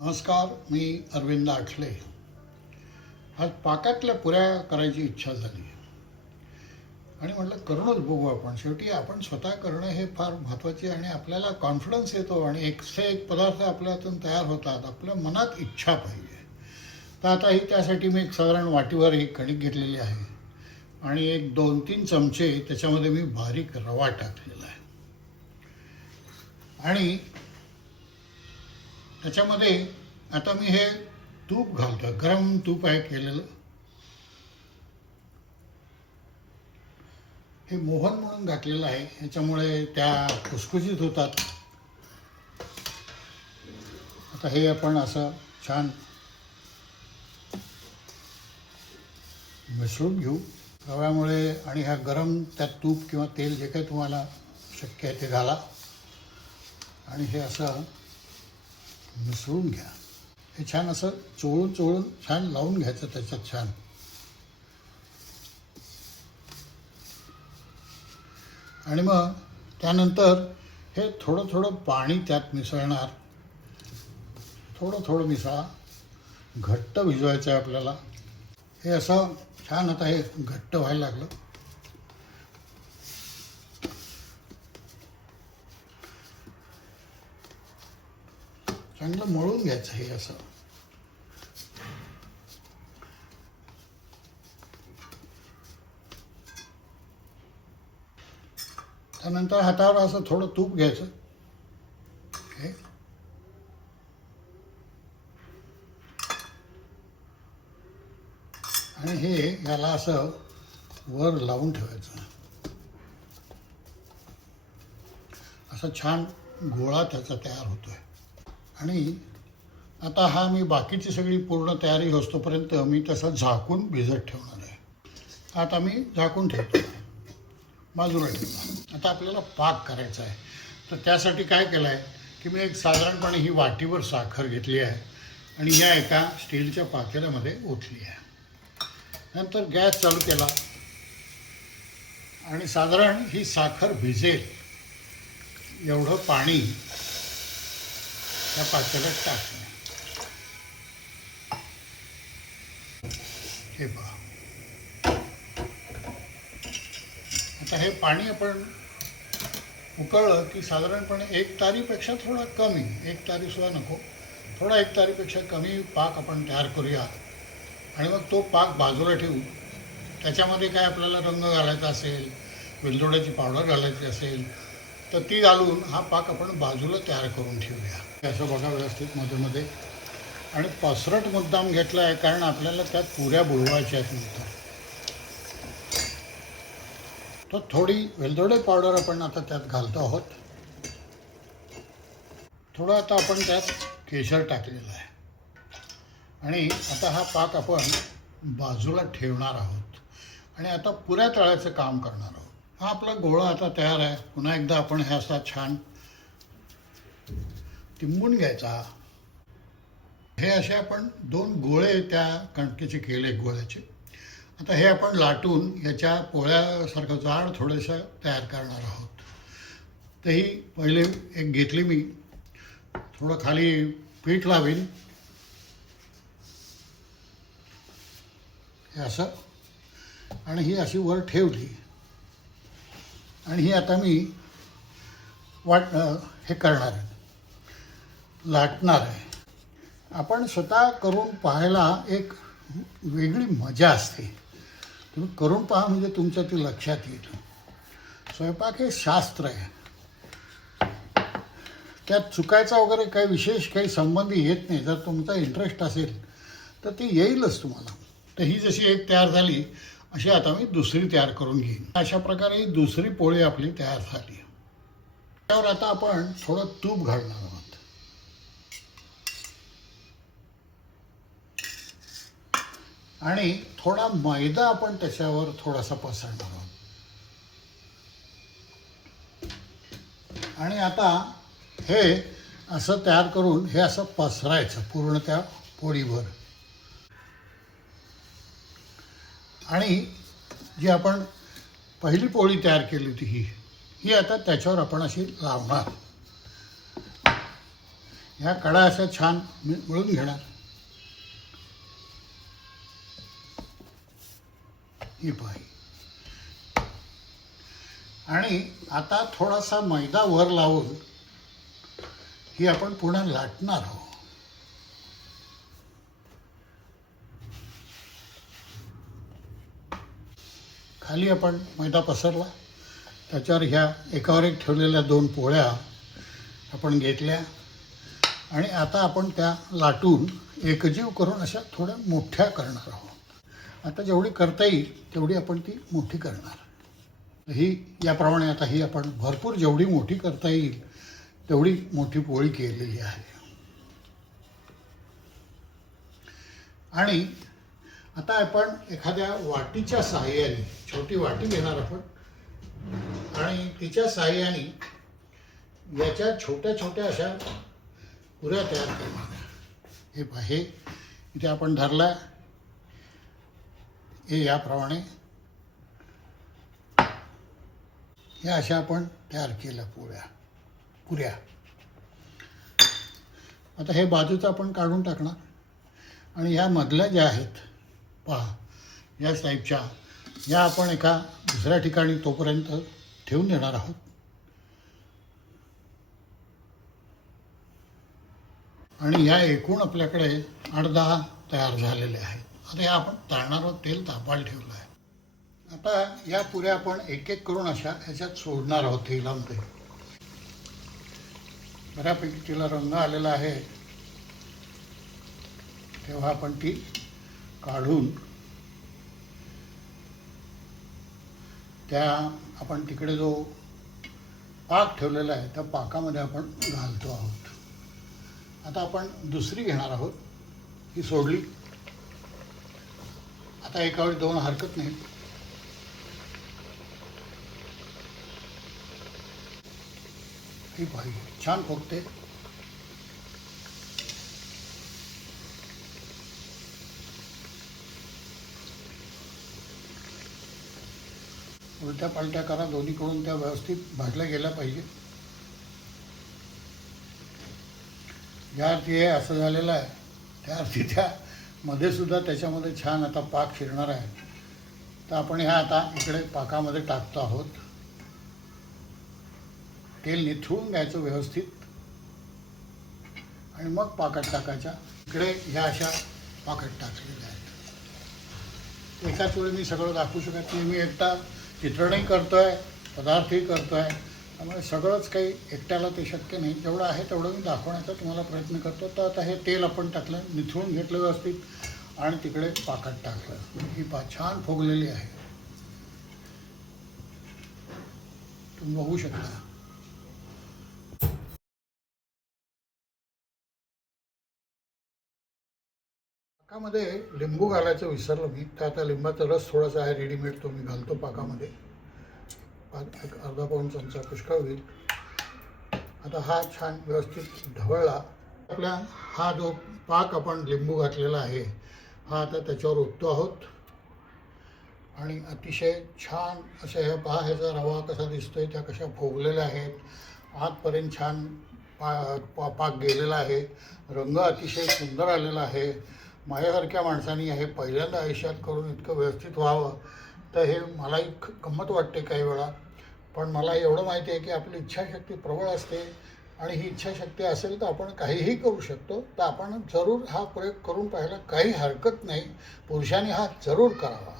नमस्कार, मी अरविंद आठले. आज पाकातल्या पुऱ्या करायची इच्छा झाली आणि म्हटलं करूनच बघू आपण. शेवटी आपण स्वतः करणं हे फार महत्त्वाचे आणि आपल्याला कॉन्फिडन्स येतो आणि एक से एक पदार्थ आपल्या हातून तयार होतात. आपल्या मनात इच्छा पाहिजे. तर आता ही त्यासाठी मी एक साधारण वाटीवर एक कणिक घेतलेली आहे आणि एक 2-3 चमचे त्याच्यामध्ये मी बारीक रवा टाकलेला आहे आणि त्याच्यामध्ये आता मी हे तूप घालतो. गरम तूप आहे केलेलं. हे मोहन म्हणून घातलेलं आहे, ह्याच्यामुळे त्या खुसखुशीत होतात. आता हे आपण असं छान मिसळून घेऊ रव्यामुळे आणि ह्या गरम त्यात तूप किंवा तेल जे काही तुम्हाला शक्य आहे ते घाला आणि हे असं मिसळून घ्या. हे छान असं चोळून चोळून छान लावून घ्यायचं त्याच्यात छान. आणि मग त्यानंतर हे थोडं थोडं पाणी त्यात मिसळणार. थोडं थोडं मिसळा. घट्ट भिजवायचं आहे आपल्याला. हे असं छान आता हे घट्ट व्हायला लागलं. चांगलं मळून घ्यायचं हे असं. त्यानंतर हातावर असं थोडं तूप घ्यायचं हे आणि हे याला असं वर लावून ठेवायचं. असं छान गोळा त्याचा तयार होतोय. आणि आता हा मी बाकीची सगळी पूर्ण तयारी होतोपर्यंत मी तसं झाकून भिजत ठेवणार आहे. आता मी झाकून ठेवतो, बाजूला ठेवला. आता आपल्याला पाक करायचा आहे. तर त्यासाठी काय केलं आहे की मी एक साधारणपणे ही वाटीवर साखर घेतली आहे आणि या एका स्टीलच्या पातेल्यामध्ये ओतली आहे. नंतर गॅस चालू केला आणि साधारण ही साखर भिजेल एवढं पाणी त्या पातेल्यात टाकलं. हे पहा. आता हे पाणी आपण उकळलं की साधारणपणे 1 तारीपेक्षा थोडा कमी, 1 तारीसुद्धा नको, थोडा 1 तारीपेक्षा कमी पाक आपण तयार करूया. आणि मग तो पाक बाजूला ठेवू. त्याच्यामध्ये काय आपल्याला रंग घालायचा असेल, वेलदोड्याची पावडर घालायची असेल तर ती घालून हा पाक आपण बाजूला तयार करून ठेवूया. असं बघा व्यवस्थित मध्ये मध्ये. आणि पसरट मुद्दाम घेतला आहे कारण आपल्याला त्यात पुऱ्या बुडवायच्या आहेत नंतर. तर थोडी वेलदोडे पावडर आपण आता त्यात घालतो आहोत. थोडं आता आपण त्यात केशर टाकलेलं आहे आणि आता हा पाक आपण बाजूला ठेवणार आहोत आणि आता पुऱ्या तळायचं काम करणार आहोत. हा आपला गोळा आता तयार आहे. पुन्हा एकदा आपण हे असा छान तिंबून घ्यायचा. हे असे आपण 2 गोळे त्या कणकेचे केले गोळ्याचे. आता हे आपण लाटून याच्या पोळ्यासारखं जाड थोडंसं तयार करणार आहोत. तर ही पहिले एक घेतली मी. थोडं खाली पीठ लावीन हे असं आणि ही अशी वर ठेवली आणि ही आता मी हे करणार आहे, लाटणार आहे. आपण स्वतः करून पाहायला एक वेगळी मजा असते. तुम्ही करून पहा म्हणजे तुमच्या ती लक्षात येईल. स्वयंपाक हे शास्त्र आहे. त्यात चुकायचा वगैरे काही विशेष काही संबंधी येत नाही. जर तुमचा इंटरेस्ट असेल तर ते येईलच तुम्हाला. तर ही जशी एक तयार झाली अशी आता मी दुसरी तयार करून घेईन. अशा प्रकारे ही दुसरी पोळी आपली तयार झाली. त्यावर आता आपण थोडं तूप घालणार आहोत आणि थोडा मैदा आपण त्याच्यावर थोडासा पसरणार आहोत. आणि आता हे असं तयार करून हे असं पसरायचं पूर्ण त्या पोळीवर. आणि जी आपण पहिली पोळी तयार केली होती ही आता त्याच्यावर आपण अशी लावणार. ह्या कडा अशा छान मिळून घेणार. ही पाही. आणि आता थोडासा मैदा वर लावून ही आपण पुन्हा लाटणार आहोत. खाली आपण मैदा पसरला, त्याच्यावर ह्या एकावर एक ठेवलेल्या 2 पोळ्या आपण घेतल्या आणि आता आपण त्या लाटून एकजीव करून अशा थोड्या मोठ्या करणार आहोत. आता जेवढी करता येईल तेवढी आपण ती मोठी करणार. ही याप्रमाणे आता ही आपण भरपूर जेवढी मोठी करता येईल तेवढी मोठी पोळी केलेली आहे. आणि आता आपण एखाद्या वाटीच्या सहाय्याने, छोटी वाटी घेणार आपण आणि तिच्या सहाय्याने याच्या छोट्या छोट्या अशा पुऱ्या तयार करणार. हे पाहे इथे आपण धरला, हे याप्रमाणे या अशा आपण तयार केल्या पुऱ्या. आता हे बाजूचं आपण काढून टाकणार आणि ह्या मधल्या ज्या आहेत पहा या टाईपच्या, या आपण एका दुसऱ्या ठिकाणी तोपर्यंत ठेवून देणार आहोत. आणि या एकूण आपल्याकडे 8-10 तयार झालेले आहेत. आता या आपण तळणारं तेल तापायला ठेवलं आहे. आता या पुऱ्या आपण एक एक करून अशा ह्याच्यात सोडणार आहोत तेलामध्ये. बऱ्यापैकी तिला रंग आलेला आहे, तेव्हा आपण ती काढून त्या आपण तिकडे जो पाक ठेवलेला आहे त्या पाकामध्ये आपण घालतो आहोत. आता आपण दुसरी घेणार आहोत. ही सोडली. आता एकावेळी 2 हरकत नाही. ही पाहिजे छान फुगते. उलट्या पालट्या करा, दोन्हीकडून त्या व्यवस्थित भाजल्या गेल्या पाहिजे. ज्या अर्थी हे असं झालेलं आहे त्या अर्थी त्यामध्ये सुद्धा त्याच्यामध्ये छान आता पाक शिरणार आहे. तर आपण ह्या आता इकडे पाकामध्ये टाकतो आहोत. तेल निथळून घ्यायचं व्यवस्थित आणि मग पाकात टाकायच्या. इकडे ह्या अशा पाकात टाकलेल्या आहेत. एकाच वेळी मी सगळं दाखवू शकत नाही. मी एकटा चित्रणही करतोय, पदार्थही करतोय, त्यामुळे सगळंच काही एकट्याला ते शक्य नाही. जेवढं आहे तेवढं मी दाखवण्याचा तुम्हाला प्रयत्न करतो. तर आता हे तेल आपण टाकलं, निथळून घेतलं व्यवस्थित आणि तिकडे पाकात टाकलं. ही छान फुगलेली आहे, तुम्ही बघू शकता. पाकामध्ये लिंबू घालायचं विसरलो मी. तर आता लिंबाचा रस थोडासा आहे रेडीमेड, तो मी घालतो पाकामध्ये. एक अर्धा पाऊण चमचा पुष्कळ होईल. आता हा छान व्यवस्थित ढवळला. आपला हा जो पाक आपण लिंबू घातलेला आहे हा आता त्याच्यावर ओततो आहोत आणि अतिशय छान असं हे पहा. ह्याचा रवा कसा दिसतोय, त्या कशा फुगलेल्या आहेत. आतपर्यंत छान पाक गेलेला आहे. रंग अतिशय सुंदर आलेला आहे. माझ्यासारख्या माणसांनी हे पहिल्यांदा आयुष्यात करून इतकं व्यवस्थित व्हावं तर हे मलाही गंमत वाटते काही वेळा. पण मला एवढं माहिती आहे की आपली इच्छाशक्ती प्रबळ असते आणि ही इच्छाशक्ती असेल तर आपण काहीही करू शकतो. तर आपण जरूर हा प्रयोग करून पाहायला काही हरकत नाही. पुरुषांनी हा जरूर करावा.